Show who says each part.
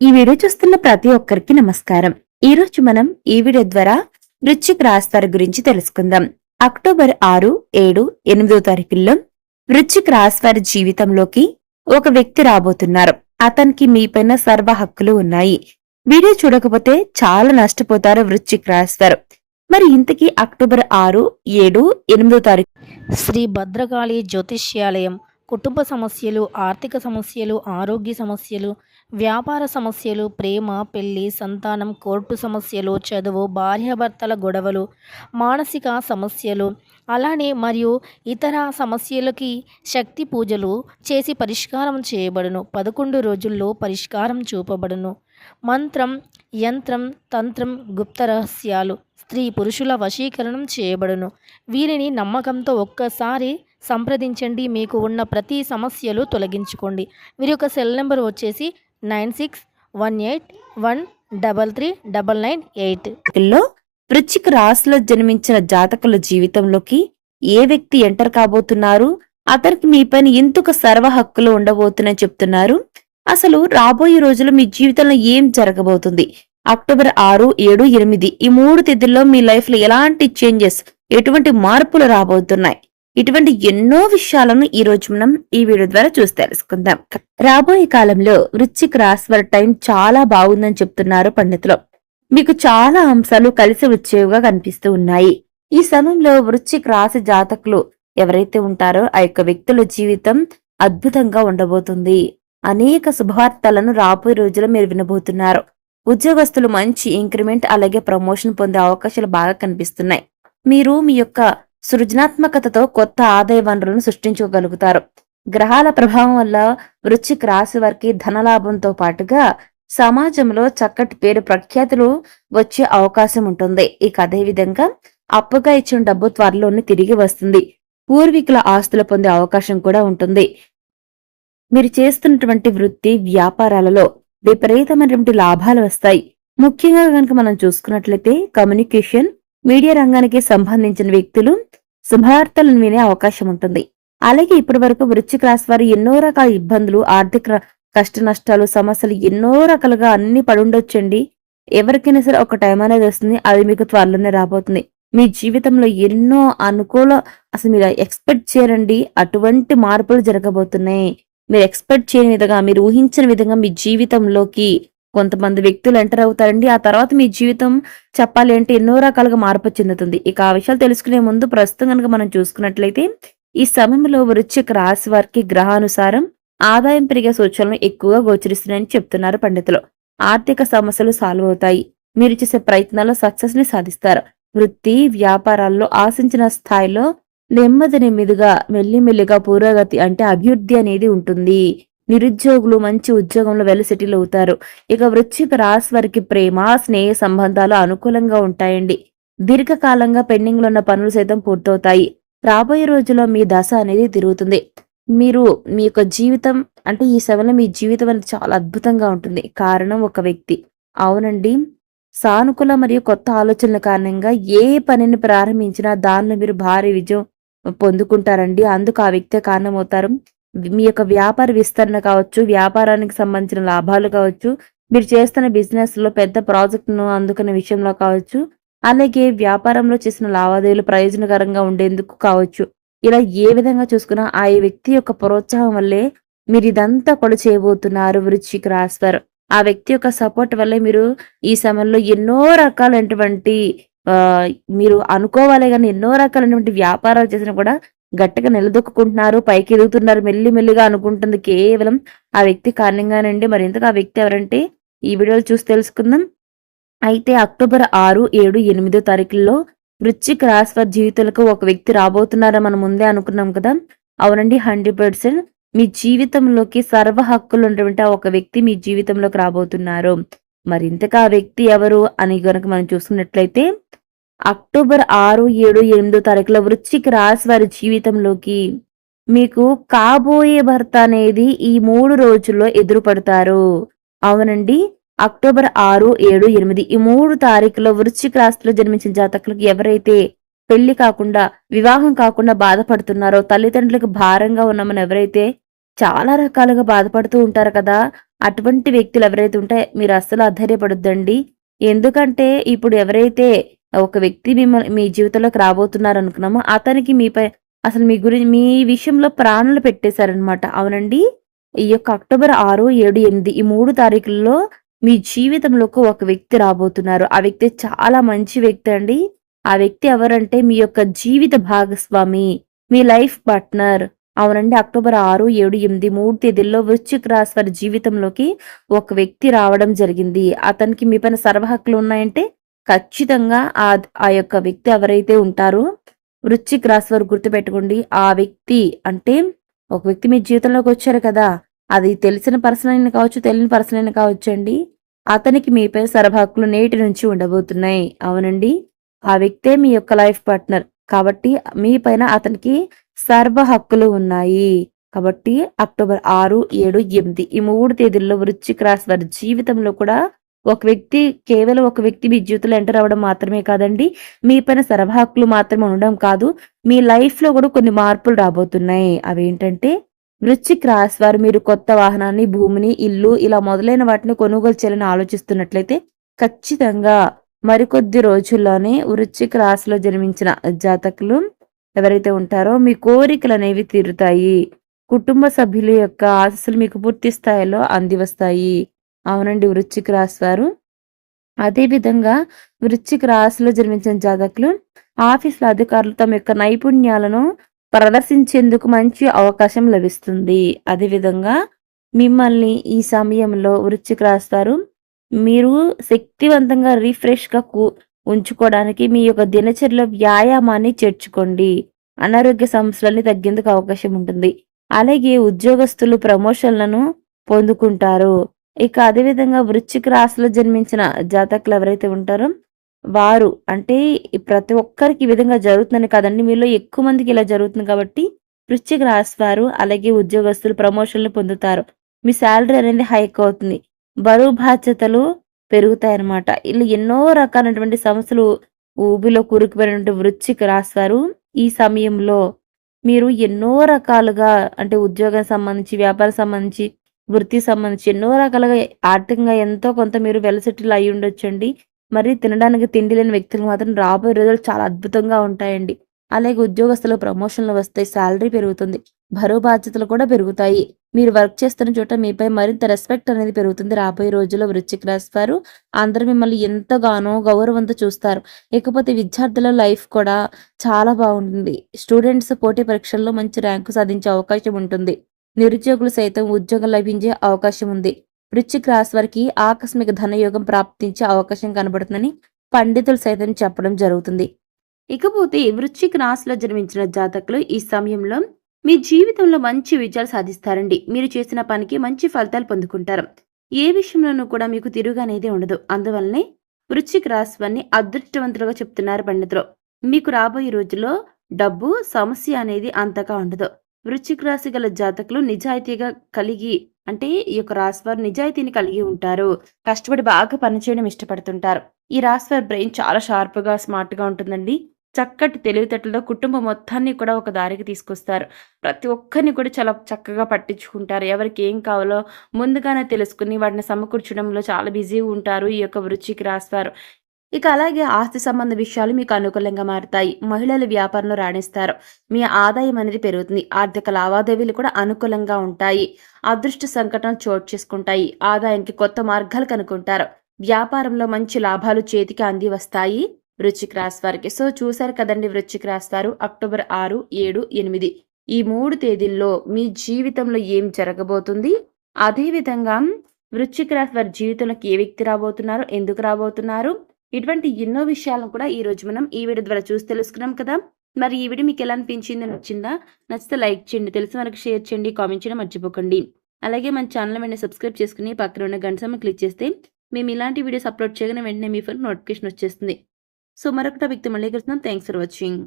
Speaker 1: ఈ వీడియో చూస్తున్న ప్రతి ఒక్కరికి నమస్కారం. ఈ రోజు మనం ఈ వీడియో ద్వారా వృశ్చిక రాశి గురించి తెలుసుకుందాం. అక్టోబర్ ఆరు ఏడు ఎనిమిదో తారీఖుల్లో వృశ్చిక రాశి వారి జీవితంలోకి ఒక వ్యక్తి రాబోతున్నారు. అతనికి మీపైన సర్వ హక్కులు ఉన్నాయి. వీడియో చూడకపోతే చాలా నష్టపోతారు వృశ్చిక రాశి వారు. మరి ఇంతకీ అక్టోబర్ ఆరు ఏడు ఎనిమిదో తారీఖు
Speaker 2: శ్రీ భద్రకాళి జ్యోతిష్యాలయం కుటుంబ సమస్యలు ఆర్థిక సమస్యలు ఆరోగ్య సమస్యలు వ్యాపార సమస్యలు ప్రేమ పెళ్ళి సంతానం కోర్టు సమస్యలు చదువు భార్యాభర్తల గొడవలు మానసిక సమస్యలు అలానే మరియు ఇతర సమస్యలకి శక్తి పూజలు చేసి పరిష్కారం చేయబడును. పదకొండు రోజుల్లో పరిష్కారం చూపబడును. మంత్రం యంత్రం తంత్రం గుప్త రహస్యాలు స్త్రీ పురుషుల వశీకరణం చేయబడును. వీరిని నమ్మకంతో ఒక్కసారి సంప్రదించండి. మీకు ఉన్న ప్రతి సమస్యలు తొలగించుకోండి. వీరి యొక్క సెల్ నెంబర్ వచ్చేసి nine six one eight one double three double nine eight.
Speaker 1: లో వృశ్చిక రాశిలో జన్మించిన జాతకుల జీవితంలోకి ఏ వ్యక్తి ఎంటర్ కాబోతున్నారు? అతనికి మీపైన ఎందుకు సర్వ హక్కులు ఉండబోతున్నాయని చెప్తున్నారు. అసలు రాబోయే రోజుల్లో మీ జీవితంలో ఏం జరగబోతుంది? అక్టోబర్ ఆరు ఏడు ఎనిమిది ఈ మూడు తేదీల్లో మీ లైఫ్లో ఎలాంటి చేంజెస్ ఎటువంటి మార్పులు రాబోతున్నాయి? ఇటువంటి ఎన్నో విషయాలను ఈ రోజు మనం ఈ వీడియో ద్వారా చూసి తెలుసుకుందాం. రాబోయే కాలంలో వృశ్చిక రాశి వారి టైం చాలా బాగుందని చెప్తున్నారు పండితులు. మీకు చాలా అంశాలు కలిసి వచ్చేవిగా కనిపిస్తూ ఉన్నాయి. ఈ సమయంలో వృశ్చిక రాశి జాతకులు ఎవరైతే ఉంటారో ఆ యొక్క వ్యక్తుల జీవితం అద్భుతంగా ఉండబోతుంది. అనేక శుభవార్తలను రాబోయే రోజుల్లో మీరు వినబోతున్నారు. ఉద్యోగస్తులు మంచి ఇంక్రిమెంట్ అలాగే ప్రమోషన్ పొందే అవకాశాలు బాగా కనిపిస్తున్నాయి. మీరు మీ యొక్క సృజనాత్మకతతో కొత్త ఆదాయ వనరులను సృష్టించుకోగలుగుతారు గ్రహాల ప్రభావం వల్ల వృశ్చిక రాశి వారికి ధనలాభంతో పాటుగా సమాజంలో చక్కటి పేరు ప్రఖ్యాతులు వచ్చే అవకాశం ఉంటుంది. ఇక అదేవిధంగా అప్పుగా ఇచ్చిన డబ్బు త్వరలోనే తిరిగి వస్తుంది. పూర్వీకుల ఆస్తులు పొందే అవకాశం కూడా ఉంటుంది. మీరు చేస్తున్నటువంటి వృత్తి వ్యాపారాలలో విపరీతమైనటువంటి లాభాలు వస్తాయి. ముఖ్యంగా కనుక మనం చూసుకున్నట్లయితే కమ్యూనికేషన్ మీడియా రంగానికి సంబంధించిన వ్యక్తులు శుభార్తలను వినే అవకాశం ఉంటుంది. అలాగే ఇప్పటి వరకు వృశ్చిక రాశి వారు ఎన్నో రకాల ఇబ్బందులు ఆర్థిక కష్ట నష్టాలు సమస్యలు ఎన్నో రకాలుగా అన్ని పడుండొచ్చండి. ఎవరికైనా సరే ఒక టైం అనేది వస్తుంది అది మీకు త్వరలోనే రాబోతుంది. మీ జీవితంలో ఎన్నో అనుకూల అసలు మీరు ఎక్స్పెక్ట్ చేయరండి అటువంటి మార్పులు జరగబోతున్నాయి. మీరు ఎక్స్పెక్ట్ చేయని విధంగా మీరు ఊహించిన విధంగా మీ జీవితంలోకి కొంతమంది వ్యక్తులు ఎంటర్ అవుతారండి. ఆ తర్వాత మీ జీవితం చెప్పాలి అంటే ఎన్నో రకాలుగా మార్పు చెందుతుంది. ఇక ఆ విషయాలు తెలుసుకునే ముందు ప్రస్తుతం కనుక మనం చూసుకున్నట్లయితే ఈ సమయంలో వృశ్చిక రాశి వారికి గ్రహానుసారం ఆదాయం పెరిగే సూచనలు ఎక్కువగా గోచరిస్తున్నాయని చెప్తున్నారు పండితులు. ఆర్థిక సమస్యలు సాల్వ్ అవుతాయి. మీరు చేసే ప్రయత్నాల్లో సక్సెస్ని సాధిస్తారు. వృత్తి వ్యాపారాల్లో ఆశించిన స్థాయిలో నెమ్మది నెమ్మదిగా మెల్లిమెల్లిగా పురోగతి అంటే అభివృద్ధి అనేది ఉంటుంది. నిరుద్యోగులు మంచి ఉద్యోగంలో వెల్ సెటిల్ అవుతారు. ఇక వృశ్చిక రాశి వారికి ప్రేమ స్నేహ సంబంధాలు అనుకూలంగా ఉంటాయండి. దీర్ఘకాలంగా పెండింగ్లో ఉన్న పనులు సైతం పూర్తవుతాయి. రాబోయే రోజుల్లో మీ దశ అనేది తిరుగుతుంది. మీరు మీ యొక్క జీవితం అంటే ఈ సమయంలో మీ జీవితం అనేది చాలా అద్భుతంగా ఉంటుంది. కారణం ఒక వ్యక్తి. అవునండి. సానుకూల మరియు కొత్త ఆలోచనల కారణంగా ఏ పనిని ప్రారంభించినా దానిలో మీరు భారీ విజయం పొందుకుంటారండి. అందుకు ఆ వ్యక్తే కారణమవుతారు. మీ యొక్క వ్యాపార విస్తరణ కావచ్చు వ్యాపారానికి సంబంధించిన లాభాలు కావచ్చు మీరు చేస్తున్న బిజినెస్లో పెద్ద ప్రాజెక్టును అందుకునే విషయంలో కావచ్చు అలాగే వ్యాపారంలో చేసిన లావాదేవీలు ప్రయోజనకరంగా ఉండేందుకు కావచ్చు. ఇలా ఏ విధంగా చూసుకున్నా ఆ వ్యక్తి యొక్క ప్రోత్సాహం వల్లే మీరు ఇదంతా కూడా చేయబోతున్నారు వృశ్చిక రాస్తారు ఆ వ్యక్తి యొక్క సపోర్ట్ వల్లే మీరు ఈ సమయంలో ఎన్నో రకాలైనటువంటి ఆ మీరు అనుకోవాలి కానీ ఎన్నో రకాలైనటువంటి వ్యాపారాలు చేసినా కూడా గట్టిగా నిలదొక్కుంటున్నారు పైకి ఎదుగుతున్నారు మెల్లి మెల్లిగా అనుకుంటుంది. కేవలం ఆ వ్యక్తి కారణంగానండి. మరి ఎందుకు ఆ వ్యక్తి ఎవరంటే? ఈ వీడియోలు చూసి తెలుసుకుందాం. అయితే అక్టోబర్ ఆరు ఏడు ఎనిమిదో తారీఖుల్లో వృశ్చిక రాశి జీవితాలకు ఒక వ్యక్తి రాబోతున్నారని మనం ముందే అనుకున్నాం కదా? అవునండి హండ్రెడ్ పర్సెంట్. మీ జీవితంలోకి సర్వ హక్కులు ఉన్నటువంటి ఆ ఒక వ్యక్తి మీ జీవితంలోకి రాబోతున్నారు. మరి ఆ వ్యక్తి ఎవరు అని గనుక మనం చూసుకున్నట్లయితే అక్టోబర్ ఆరు ఏడు ఎనిమిదో తారీఖుల వృశ్చిక రాశి వారి జీవితంలోకి మీకు కాబోయే భర్త అనేది ఈ మూడు రోజుల్లో ఎదురుపడతారు అవునండి అక్టోబర్ ఆరు ఏడు ఎనిమిది ఈ మూడు తారీఖులో వృశ్చిక రాశిలో జన్మించిన జాతకులకు ఎవరైతే పెళ్ళి కాకుండా వివాహం కాకుండా బాధపడుతున్నారో తల్లిదండ్రులకు భారంగా ఉన్నామని ఎవరైతే చాలా రకాలుగా బాధపడుతూ ఉంటారు కదా! అటువంటి వ్యక్తులు ఎవరైతే ఉంటే మీరు అస్సలు అధైర్యపడొద్దండి. ఎందుకంటే ఇప్పుడు ఎవరైతే ఒక వ్యక్తి మిమ్మల్ని మీ జీవితంలోకి రాబోతున్నారనుకున్నామో అతనికి మీపై అసలు మీ గురి మీ విషయంలో ప్రాణాలు పెట్టేశారనమాట. అవునండి. ఈ యొక్క అక్టోబర్ 6, 7, 8 ఈ మూడు తారీఖుల్లో మీ జీవితంలోకి ఒక వ్యక్తి రాబోతున్నారు. ఆ వ్యక్తి చాలా మంచి వ్యక్తి అండి. ఆ వ్యక్తి ఎవరంటే మీ యొక్క జీవిత భాగస్వామి. మీ లైఫ్ పార్ట్నర్. అవునండి. అక్టోబర్ 6, 7, 8 3 తేదీల్లో వృశ్చిక రాశి వారి జీవితంలోకి ఒక వ్యక్తి రావడం జరిగింది. అతనికి మీ పైన సర్వ హక్కులు ఉన్నాయంటే ఖచ్చితంగా ఆ ఆ యొక్క వ్యక్తి ఎవరైతే ఉంటారో వృశ్చిక రాశి వారు గుర్తుపెట్టుకోండి. ఆ వ్యక్తి అంటే ఒక వ్యక్తి మీ జీవితంలోకి వచ్చారు కదా! అది తెలిసిన పర్సన్ అయినా కావచ్చు, తెలియని పర్సన్ అయినా కావచ్చండి. అతనికి మీపై సర్వ హక్కులు నేటి నుంచి ఉండబోతున్నాయి. అవునండి. ఆ వ్యక్తే మీ యొక్క లైఫ్ పార్ట్నర్. కాబట్టి మీ పైన అతనికి సర్వ హక్కులు ఉన్నాయి. కాబట్టి అక్టోబర్ 6, 7, 8 ఈ మూడు తేదీల్లో వృశ్చిక రాశి వారి జీవితంలో కూడా ఒక వ్యక్తి కేవలం ఒక వ్యక్తి మీ జీవితంలో ఎంటర్ అవ్వడం మాత్రమే కాదండి. మీ పైన సర్వ హక్కులు మాత్రమే ఉండడం కాదు. మీ లైఫ్‌లో కూడా కొన్ని మార్పులు రాబోతున్నాయి. అవేంటంటే వృశ్చిక రాశి వారు మీరు కొత్త వాహనాన్ని, భూమిని, ఇల్లు ఇలా మొదలైన వాటిని కొనుగోలు చేయాలని ఆలోచిస్తున్నట్లయితే ఖచ్చితంగా మరికొద్ది రోజుల్లోనే వృశ్చిక రాశిలో జన్మించిన జాతకులు ఎవరైతే ఉంటారో మీ కోరికలు అనేవి తీరుతాయి. కుటుంబ సభ్యుల యొక్క ఆశస్సులు మీకు పూర్తి స్థాయిలో అందివస్తాయి. అవునండి వృశ్చిక రాశి వారు. అదేవిధంగా వృశ్చిక రాశిలో జన్మించిన జాతకులు ఆఫీస్‌లో అధికారులు తమ యొక్క నైపుణ్యాలను ప్రదర్శించేందుకు మంచి అవకాశం లభిస్తుంది. అదేవిధంగా మిమ్మల్ని ఈ సమయంలో వృశ్చిక రాశి వారు మీరు శక్తివంతంగా రిఫ్రెష్‌గా కూ ఉంచుకోవడానికి మీ యొక్క దినచర్యలో వ్యాయామాన్ని చేర్చుకోండి. అనారోగ్య సమస్యలన్నీ తగ్గేందుకు అవకాశం ఉంటుంది. అలాగే ఉద్యోగస్తులు ప్రమోషన్‌లను పొందుకుంటారు. ఇక అదే విధంగా వృశ్చిక రాశిలో జన్మించిన జాతకులు ఎవరైతే ఉంటారో వారు అంటే ప్రతి ఒక్కరికి ఈ విధంగా జరుగుతుందని కాదండి. మీలో ఎక్కువ మందికి ఇలా జరుగుతుంది కాబట్టి వృశ్చిక రాశి వారు అలాగే ఉద్యోగస్తులు ప్రమోషన్‌లు పొందుతారు. మీ శాలరీ అనేది హైక్ అవుతుంది. బరువు బాధ్యతలు పెరుగుతాయన్నమాట. ఇలా ఎన్నో రకాలైనటువంటి సమస్యలు ఊబిలో కూరుకుపోయినటువంటి వృశ్చిక రాశి వారు ఈ సమయంలో మీరు ఎన్నో రకాలుగా అంటే ఉద్యోగం సంబంధించి, వ్యాపారం సంబంధించి, వృత్తికి సంబంధించి ఎన్నో రకాలుగా ఆర్థికంగా ఎంతో కొంత మీరు వెల్ సెటిల్ అయ్యి ఉండొచ్చండి. మరి తినడానికి తిండి లేని వ్యక్తులు మాత్రం రాబోయే రోజులు చాలా అద్భుతంగా ఉంటాయండి. అలాగే ఉద్యోగస్తులకు ప్రమోషన్‌లు వస్తాయి. శాలరీ పెరుగుతుంది. బరువు బాధ్యతలు కూడా పెరుగుతాయి. మీరు వర్క్ చేస్తున్న చోట మీపై మరింత రెస్పెక్ట్ అనేది పెరుగుతుంది. రాబోయే రోజుల్లో వృశ్చిక రాశి వారు అందరూ మిమ్మల్ని ఎంతగానో గౌరవంతో చూస్తారు. ఇకపోతే విద్యార్థుల లైఫ్ కూడా చాలా బాగుంటుంది. స్టూడెంట్స్ పోటీ పరీక్షల్లో మంచి ర్యాంకు సాధించే అవకాశం ఉంటుంది. నిరుద్యోగులు సైతం ఉద్యోగం లభించే అవకాశం ఉంది. వృశ్చిక రాశి వారికి ఆకస్మిక ధనయోగం ప్రాప్తించే అవకాశం కనబడుతుందని పండితులు సైతం చెప్పడం జరుగుతుంది. ఇకపోతే వృశ్చిక రాశిలో జన్మించిన జాతకులు ఈ సమయంలో మీ జీవితంలో మంచి విజయాలు సాధిస్తారండి. మీరు చేసిన పనికి మంచి ఫలితాలు పొందుకుంటారు. ఏ విషయంలోనూ కూడా మీకు తిరుగు అనేది ఉండదు. అందువల్లనే వృశ్చిక రాశివాన్ని అదృష్టవంతులుగా చెప్తున్నారు పండితులు. మీకు రాబోయే రోజుల్లో డబ్బు సమస్య అనేది అంతగా ఉండదు. వృశ్చిక రాశి గల జాతకులు నిజాయితీగా కలిగి అంటే ఈ యొక్క రాశివారు నిజాయితీని కలిగి ఉంటారు. కష్టపడి బాగా పనిచేయడం ఇష్టపడుతుంటారు. ఈ రాశివారి బ్రెయిన్ చాలా షార్ప్‌గా, స్మార్ట్‌గా ఉంటుందండి. చక్కటి తెలివితేటలతో కుటుంబం మొత్తాన్ని కూడా ఒక దారికి తీసుకొస్తారు. ప్రతి ఒక్కరిని కూడా చాలా చక్కగా పట్టించుకుంటారు. ఎవరికి ఏం కావాలో ముందుగానే తెలుసుకుని వాటిని సమకూర్చడంలో చాలా బిజీగా ఉంటారు ఈ యొక్క వృచ్చికి రాశి వారు. ఇక అలాగే ఆస్తి సంబంధ విషయాలు మీకు అనుకూలంగా మారుతాయి. మహిళలు వ్యాపారంలో రాణిస్తారు. మీ ఆదాయం అనేది పెరుగుతుంది. ఆర్థిక లావాదేవీలు కూడా అనుకూలంగా ఉంటాయి. అదృష్ట సంఘటనలు చోటు చేసుకుంటాయి. ఆదాయానికి కొత్త మార్గాలు కనుక్కుంటారు. వ్యాపారంలో మంచి లాభాలు చేతికి అంది వస్తాయి వృశ్చిక రాశి వారికి. సో చూశారు కదండీ వృశ్చిక రాశి వారు అక్టోబర్ 6, 7, 8 ఈ మూడు తేదీల్లో మీ జీవితంలో ఏం జరగబోతుంది? అదేవిధంగా వృశ్చిక రాశి వారి జీవితంలోకి ఏ వ్యక్తి రాబోతున్నారు? ఎందుకు రాబోతున్నారు? ఇటువంటి ఎన్నో విషయాలను కూడా ఈరోజు మనం ఈ వీడియో ద్వారా చూసి తెలుసుకున్నాం కదా! మరి ఈ వీడియో మీకు ఎలా అనిపించింది? నచ్చిందా? నచ్చితే లైక్ చేయండి. తెలిసి మనకు షేర్ చేయండి. కామెంట్ చేయడం మర్చిపోకండి. అలాగే మన ఛానల్ వెంటనే సబ్స్క్రైబ్ చేసుకుని పక్కన ఉన్న గంట క్లిక్ చేస్తే మేము ఇలాంటి వీడియోస్ అప్లోడ్ చేయగానే వెంటనే మీ ఫోన్ నోటిఫికేషన్ వచ్చేస్తుంది. సో మరొక టాపిక్‌తో మళ్ళీ కలుస్తున్నాం థ్యాంక్స్ ఫర్ వాచింగ్.